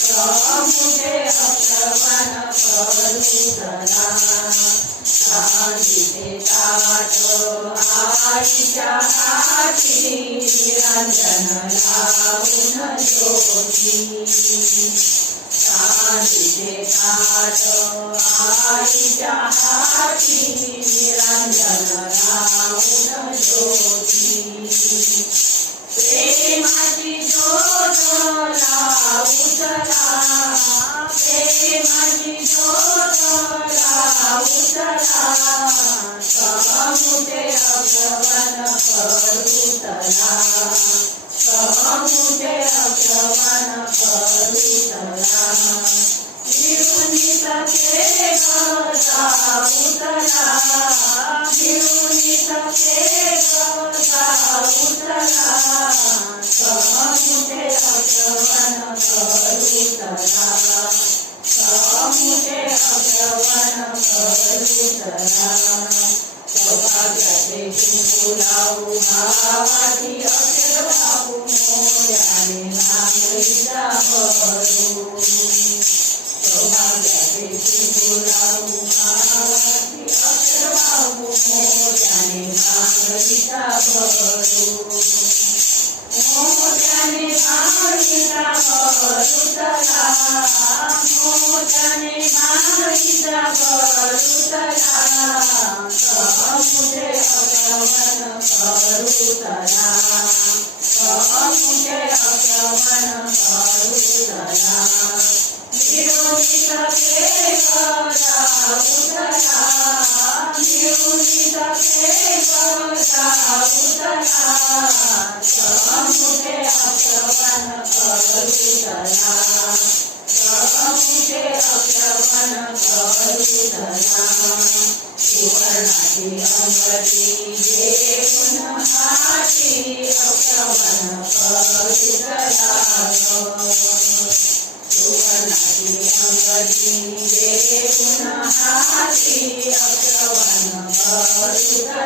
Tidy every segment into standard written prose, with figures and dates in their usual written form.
समुचे अक्षवन करुतला चांदीचे ताट आईच्या हाती निरंजन लावून ज्योती चांदीचे ताट आईच्या हाती निरंजन लावून ज्योती प्रेमाची ज्योत लावूतला प्रेमाची ज्योत लावूतला समुचे अक्षवन करुतला समुचे अक्षवन करुतला फिरुनी सखे जाऊतला फिरुनी सखे जाऊतला समुचे अक्षवन करुतला समुचे अक्षवन करुतला सौभाग्याचे कुंकुलाऊ भावाची अक्षर बाबू मोर्याने नांगरीचा भरू सौभाग्याचे कुंकुलाऊ भावाची अक्षर बाबू मोर्याने नांगरीचा भरू मोर्याने नांगरीचा भरूतला मोर्याने नांगरीचा भरूतला समुचे अक्षवन करुतला समुचे अक्षवन करुतला फिरुनी सखे जाऊतला फिरुनी सखे जाऊतला समुचे अक्षवन करुतला समुचे अक्षवन करुतला सुवर्णाची अंगठी घेऊन हाती अक्षवन करुतला सुवर्णाची अंगठी घेऊन हाती अक्षवन करुतला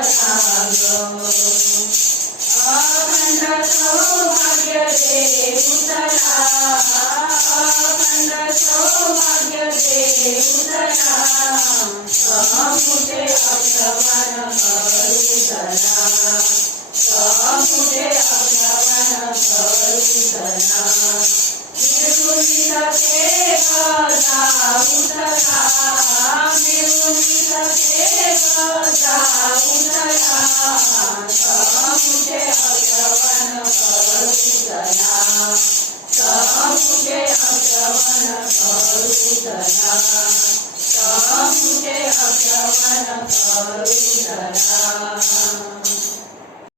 अखंड सौभाग्य देऊतला अखंड सौभाग्य देऊतला समुचे अक्षवन करुतला समुचे अक्षवन करुतला फिरुनी सखे जाऊतला फिरुनी सखे जाऊतला समुचे अक्षवन करुतला समुचे अक्षवन करुतला समुचे अक्षवन करुतला